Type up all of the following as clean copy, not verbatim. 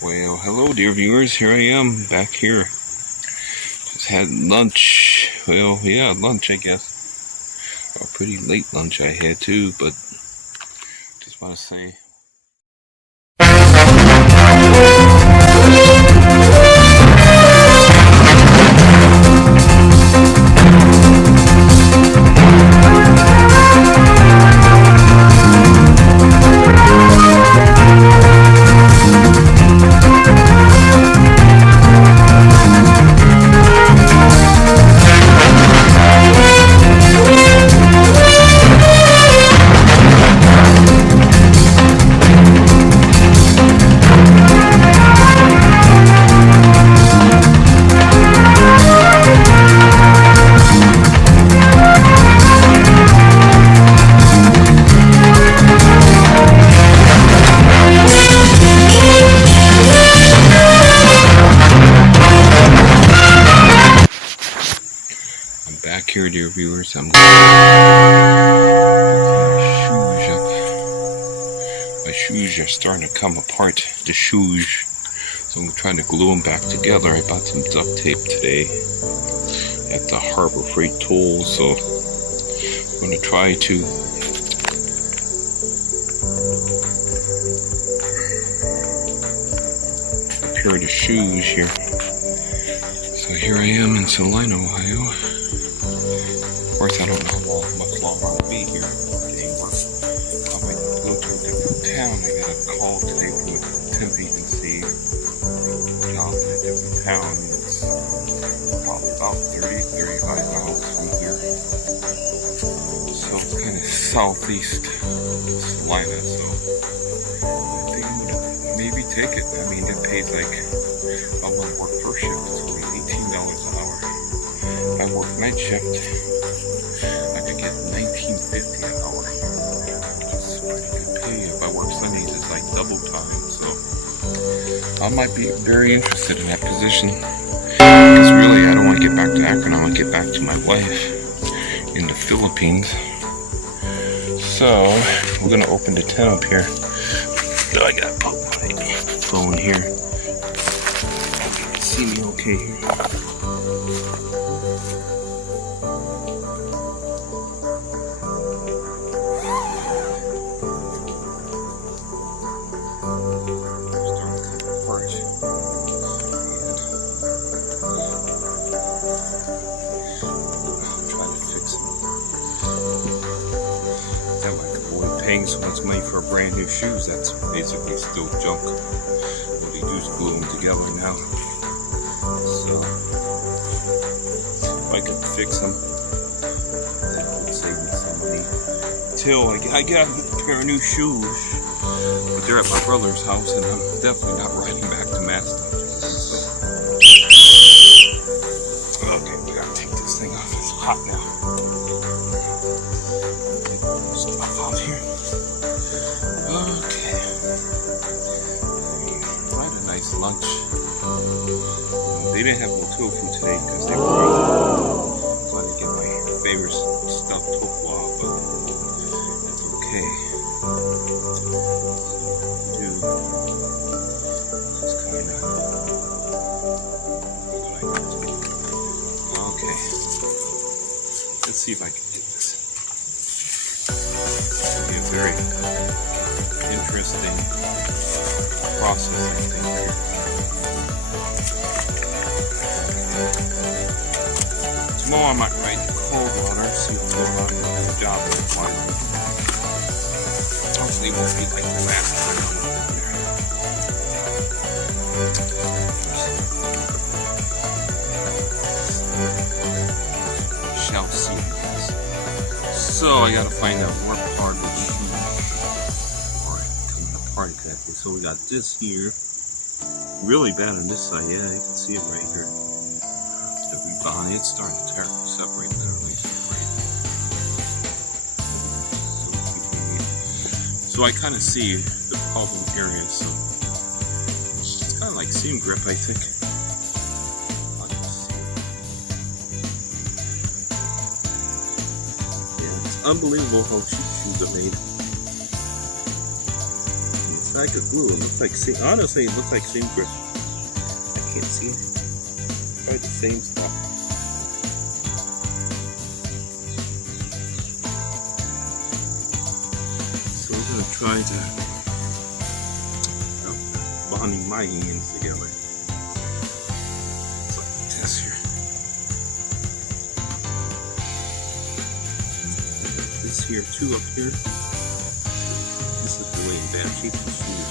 Well, hello, dear viewers. Here I am, back here. Just had lunch. Well, yeah, lunch, I guess. A pretty late lunch I had, too, but just want to say. Back here, dear viewers, I'm going to put my shoes are starting to come apart, the shoes. So I'm trying to glue them back together. I bought some duct tape today at the Harbor Freight Toll, so I'm going to try to pair of shoes here. So here I am in Salina, Ohio. Of course, I don't know how much longer I'll be here. I might go to a different town. I got a call today from a temp agency. Job in a different town. It's probably about 30-35 miles from here. So it's kind of southeast Salina. So I think I'm gonna maybe take it. I mean, it pays like, I want to work first shift. It's only $18 an hour. If I work night shift, I could get $19.50 an hour, which is pretty good pay. If I work Sundays, it's like double time. So I might be very interested in that position. Because really, I don't want to get back to Akron. I want to get back to my wife in the Philippines. So we're gonna open the tent up here. So I gotta put my phone here. You can see me okay here. Paying so much money for brand new shoes, that's basically still junk. What they do is glue them together now. So if I could fix them, that would save me some money. Till I get a pair of new shoes, but they're at my brother's house, and I'm definitely not riding back to Massachusetts. So. Okay, we gotta take this thing off. It's hot now. Stuff out here. Okay. I had a nice lunch. They didn't have no tofu today because they were out. So I didn't get my favorite stuffed tofu out, but it's okay. So just kind of. Okay. Let's see if I can do this. Be a very interesting process, I think, here. Tomorrow I might ride the cold water, see what's going on with the job in the final. Hopefully it won't be like the last time I'm there. Shall see. So I gotta find out what part of the shoe are coming apart exactly. So we got this here, really bad on this side. Yeah, you can see it right here. The rebond, it's starting to separate, literally separate. So I kind of see the problem area. So it's kind of like seam grip, I think. Unbelievable how cheap shoes are made. It's like a glue. It looks like honestly, it looks like seam grip. I can't see it. Probably the same stuff. So we're gonna try to bonding my hands together. It's like this here. This here too up here. This is really in bad shape for shoes.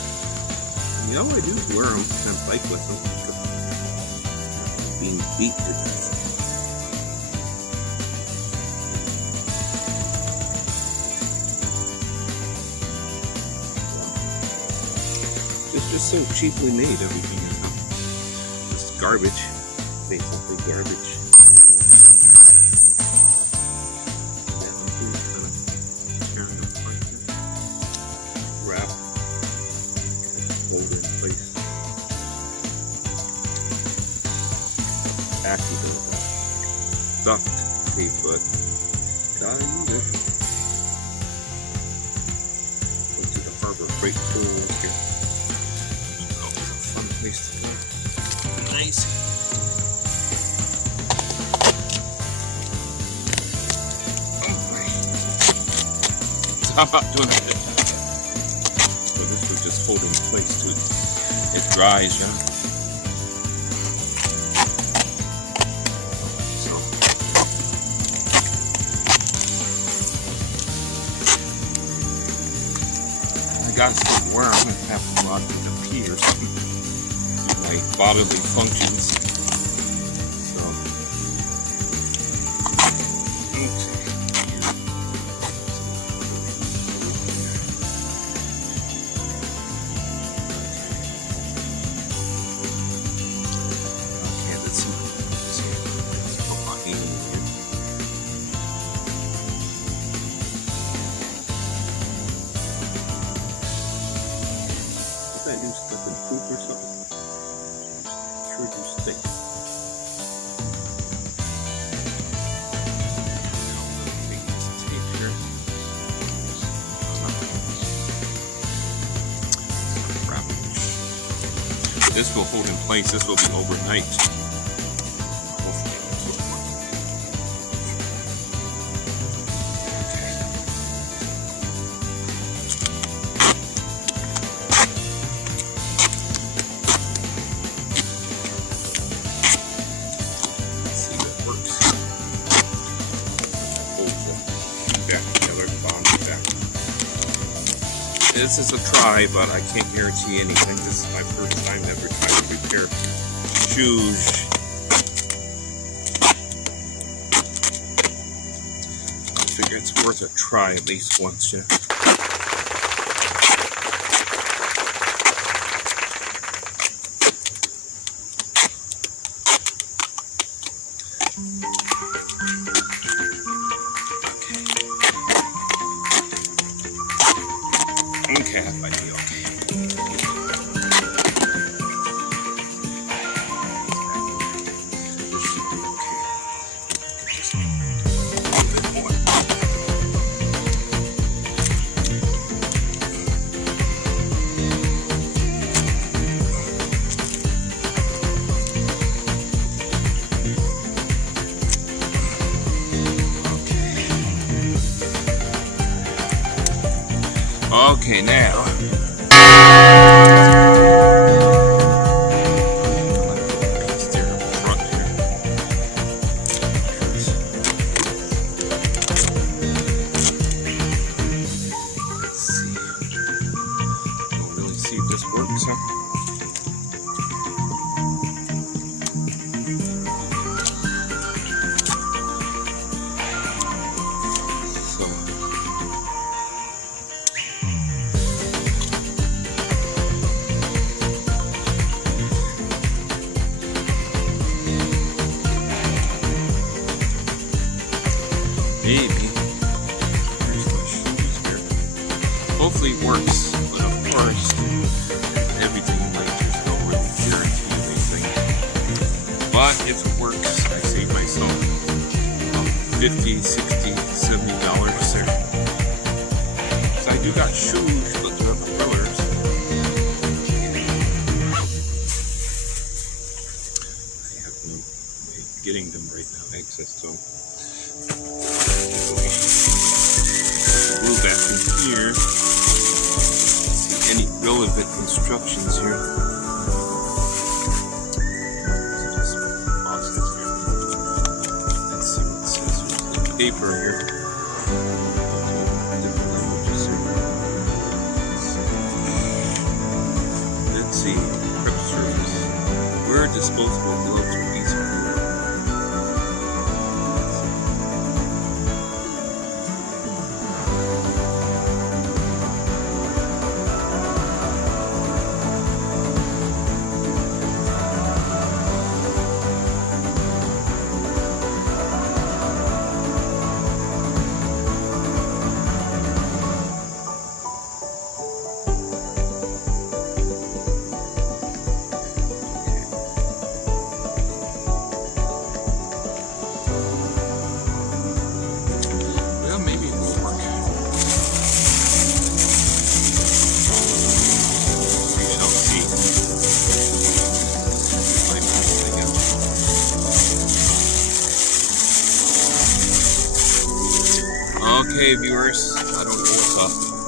And all I do is wear them and bike with them. Being beat to death. It's just so cheaply made, everything is just garbage, basically garbage. Down here, kind of tearing apart here. Wrap, kind of hold it in place. Actually, duct tape, but gotta use it. Go to the Harbor Freight tools here. Nice. Oh my. Stop doing it. So this will just hold in place too. It dries, yeah. So I got some worm and have to run to the pee or something. My bodily functions. So, okay. Okay, let's see. Let's put my hand in here. Is that new stuff in poop or something? Reduce thick. This will hold in place. This will be overnight. This is a try, but I can't guarantee anything. This is my first time ever trying to repair shoes. I figure it's worth a try at least once, yeah. Okay, that might be okay. This should be okay. Just a little bit more. Okay, now. Let's see. Don't really see if this works, huh? Maybe. Here's my shoes here. Hopefully it works, but of course, everything in life is no real guarantee of anything. But if it works, I save myself $50, $60, $70 there. So I do got shoes, but they're up colors. getting them right now, access to them. Go back in here. See any relevant instructions here. Let's pause this here. Let's see what it says. There's the paper here. Different languages here. Let's see. Prep surface. Wear disposable gloves with easy grip. Okay, viewers, I don't know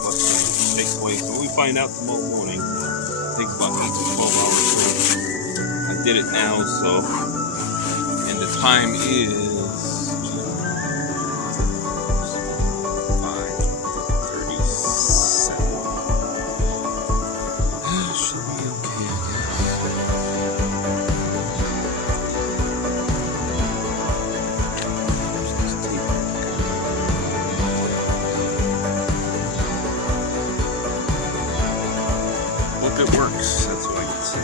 what's the takeaway. So we find out tomorrow morning. It takes about 8 to 12 hours. So I did it now, so, and the time is 5:37. Should be okay, I It works, that's what I can say.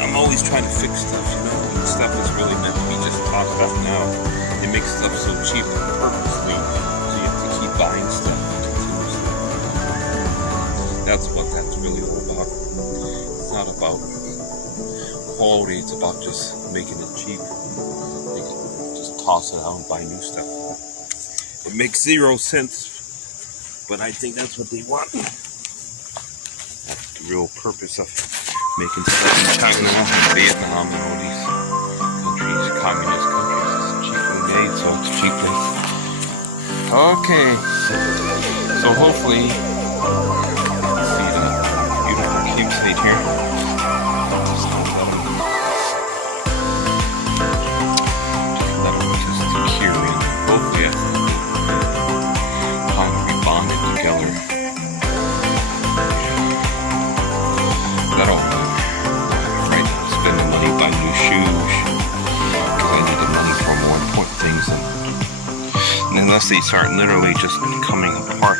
I'm always trying to fix stuff, you know, when stuff is really meant to be just tossed out now. It makes stuff so cheap purposely, so you have to keep buying stuff continuously. That's what that's really all about. It's not about quality, it's about just making it cheap. You can just toss it out and buy new stuff. It makes 0 sense, but I think that's what they want. That's the real purpose of making stuff in China and Vietnam and all these countries, communist countries. It's cheaply made, so it's cheaply. Okay, so hopefully, see the beautiful cube stage here. Let them just secure in. Hopefully, bonded together. That'll right now spending money buying new shoes because I needed money for more important things, and unless they start literally just coming apart